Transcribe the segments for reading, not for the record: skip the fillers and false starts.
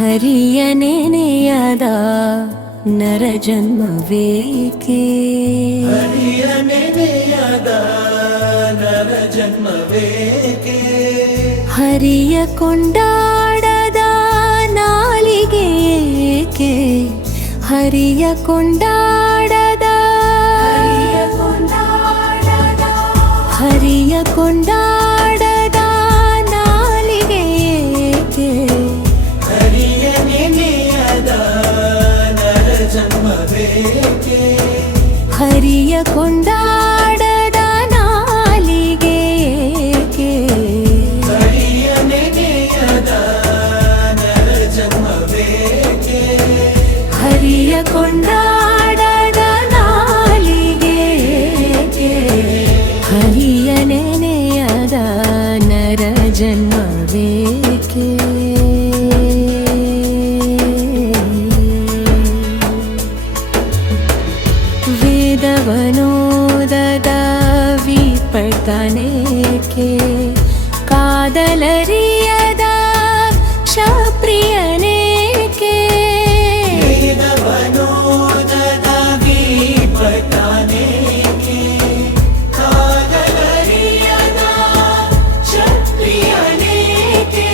ಹರಿಯ ನೆನೆಯದ ನರ ಜನ್ಮವೇಕೆ ಹರಿಯ ನೆನೆಯದ ನರ ಜನ್ಮವೇಕೆ ಹರಿಯ ಕೊಂಡಾಡದ ನಾಲಿಗೆಯೇಕೆ ಹರಿಯ ಕೊಂಡಾಡದ ಹರಿಯ ಕೊಂಡಾಡದ ನಾಲಿಗೆಯೇಕೆ ಹರಿಯ ನೆನೆಯದ ನರ ಜನ್ಮವೇಕೆ ಹರಿಯ ಕೊಂಡಾಡದ ನಾಲಿಗೆಯೇಕೆ ಹರಿಯ ನೆನೆಯದ ನರ ಜನ್ಮವೇಕೆ ಹರಿಯ ಕೊಂಡಾಡದ ನಾಲಿಗೆಯೇಕೆ ಹರಿಯ ನೆನೆಯದ ನರ ಜನ್ಮವೇಕೆ ವೇದವನೋದದ ವಿಪರ್ತನೇಕೆ ಕಾದಲರಿಯದ ಕ್ಷಪ್ರಿಯನೇಕೆ ವೇದವನೋದದ ವಿಪರ್ತನೇಕೆ ಕಾದಲರಿಯದ ಕ್ಷತ್ರಿಯನೇಕೆ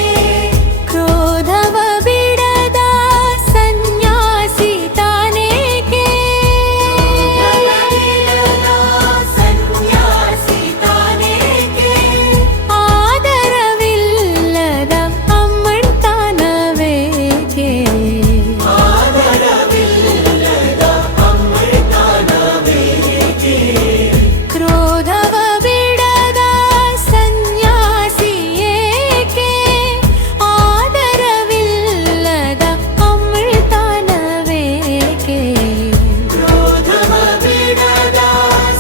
ಕ್ರೋಧವ ಬಿಡದ ಸನ್ಯಾಸಿ ತಾನೇಕೆ ಸನ್ಯಾಸಿ ತಾನೇಕೆ ಆದರವಿಲ್ಲದ ಅಮ್ಮಣ್ತನವೇಕೆ ಆದರವಿಲ್ಲದ ಅಮೃತನವೇಕೆ ಕ್ರೋಧವ ಬಿಡದ ಸನ್ಯಾಸಿ ಏಕೆ ಆದರವಿಲ್ಲದ ಅಮೃತನವೇಕೆ ಕ್ರೋಧವ ಬಿಡದ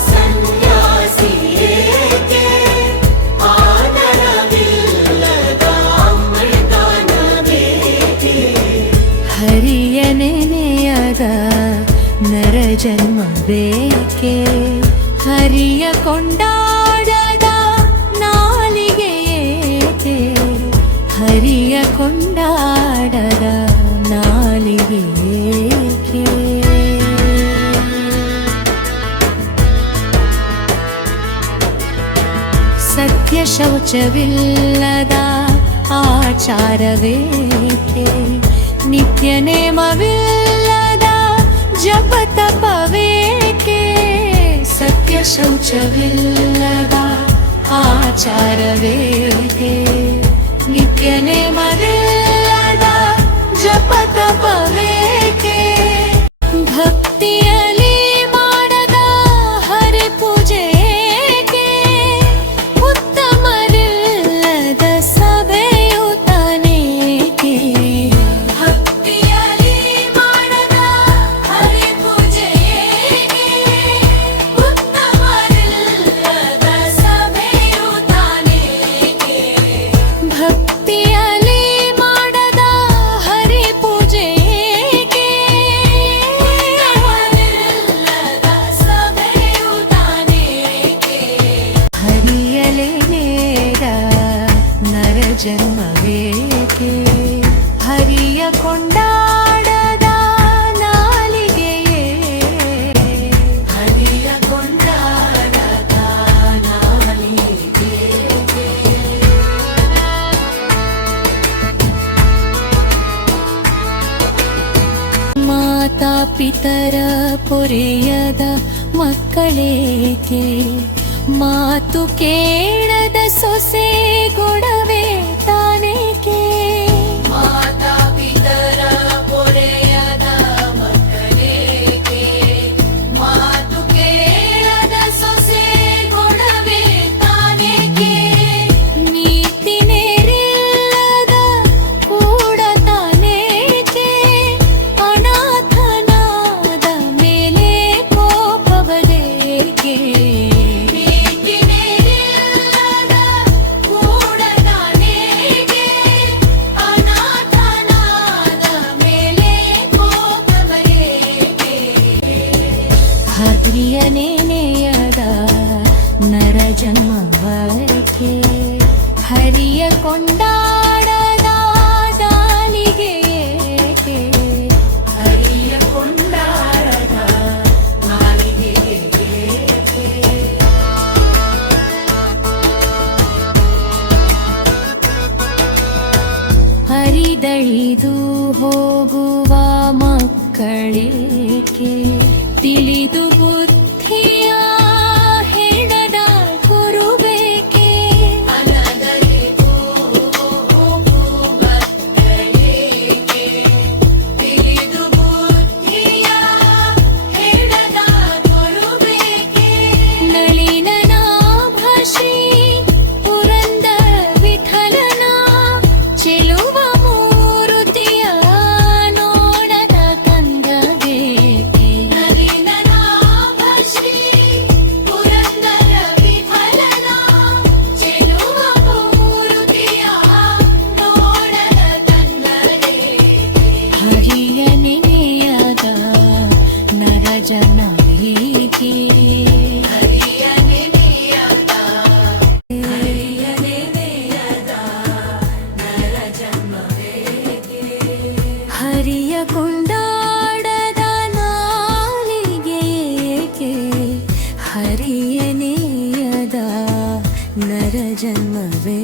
ಸನ್ಯಾಸಿ ಏಕೆ ಆದರವಿಲ್ಲದ ಅಮೃತನವೇಕೆ ಹರಿಯ ನೆನೆಯದ ನರ ಜನ್ಮವೇಕೆ ಹರಿಯ ಕೊಂಡಾಡದ ನಾಲಿಗೆಯೇಕೆ ಹರಿಯ ಕೊಂಡಾಡದ ನಾಲಿಗೆಯೇಕೆ ಸತ್ಯ ಶೌಚವಿಲ್ಲದ ಆಚಾರವೇಕೆ ನಿತ್ಯ ನೇಮವಿಲ್ಲದ ಜಪ ತಪವೇಕೆ ಸತ್ಯ ಶೌಚವಿಲ್ಲದ ಆಚಾರವೇಕೆ ನಿತ್ಯ ನೇಮವಿಲ್ಲದ ಜಪ ತಪವೇಕೆ ಭಕ್ತಿಯಲ್ಲಿ ಮಾಡದ ಹರಿ ಪೂಜೆಯೇಕೆ ಉತ್ತಮರಿಲ್ಲದ ಸಭೆಯು ತಾನೇಕೆ ಭಕ್ತಿಯಲ್ಲಿ ಮಾಡದ ಹರಿ ಪೂಜೆಯೇಕೆ ಉತ್ತಮರಿಲ್ಲದ ಸಭೆಯು ತಾನೇಕೆ ಭಕ್ತಿಯಲ್ಲಿ ಮಾಡದ ಹರಿ ಪೂಜೆಯೇಕೆ ಉತ್ತಮರಿಲ್ಲದ ಸಭೆಯು ತಾನೇಕೆ ಹರಿಯಲೇ ನೇರ ನರ ಜನ್ಮವೇಕೆ ಹರಿಯ ಕೊಂಡಾಡದ ನಾಲಿಗೆಯೇ ಹರಿಯ ಕೊಂಡಾಡದ ನಾಲಿಗೆ ಮಾತಾ ಪಿತರ ಪೊರೆಯದ ಮಕ್ಕಳೇಕೆ ಮಾತು ಕೇಳದ ಸೊಸೆ ಗೊಡವೆ ತಾನೇಕೆ ಮಾತಾ ಪಿತರ ಪೊರೆಯದ ಮಕ್ಕಳೇಕೆ ಮಾತು ಕೇಳದ ಸೊಸೆ ಗೊಡವೆ ತಾನೇಕೆ ನೀತಿ ನೇರಿಲ್ಲದ ಕೂಡ ತಾನೇಕೆ ಅನಾಥನಾದ ಮೇಲೆ ಕೋಪವದೇಕೆ ನೀತಿ ನೇರಿಲ್ಲದ ಕೂಡ ತಾನೇಕೆ ಅನಾಥನಾದ ಮೇಲೆ ಕೋಪವದೇಕೆ ಹರಿಯ ನೆನೆಯದ ನರ ಜನ್ಮವಕ್ಕೆ ಹರಿಯ ಕೊಂಡಾಡದ ದಾಳಿಗೆ ಅಳಿದು ಹೋಗುವ ಮಕ್ಕಳಿಗೆ ತಿಳಿದು ಬುದ್ಧಿಯ ಹೆಣದ ಗುರುಬೇಕೆ ಅನಗರಿದು ಹೋಗುವ ಮಕ್ಕಳಿಗೆ ತಿಳಿದು ಬುದ್ಧಿಯ ಹೆಣದ ಗುರುಬೇಕೆ ನಳಿನನಾಭ ಶ್ರೀ ಪುರಂದರ ವಿಠಲನ ಚೆಲುವ ಮೂರುತಿಯ ನೋಡದ ಕಂದಬೇಕೆ ನಳಿನನಾಭ ಶ್ರೀ ಪುರಂದರ ವಿಠಲನ ಚೆಲುವ ಮೂರುತಿಯ ನೋಡದ ಕಂದಬೇಕೆ ಹರಿಯ ನೆನೆಯದ ನರಜನವಿಗೆ ಹರಿಯ ನೆನೆಯದ ಹರಿಯ ಕೊಂಡಾಡದ ನಾಲಿಗೆಯೇಕೆ ಹರಿಯನೆಯದ ನರ ಜನ್ಮವೇ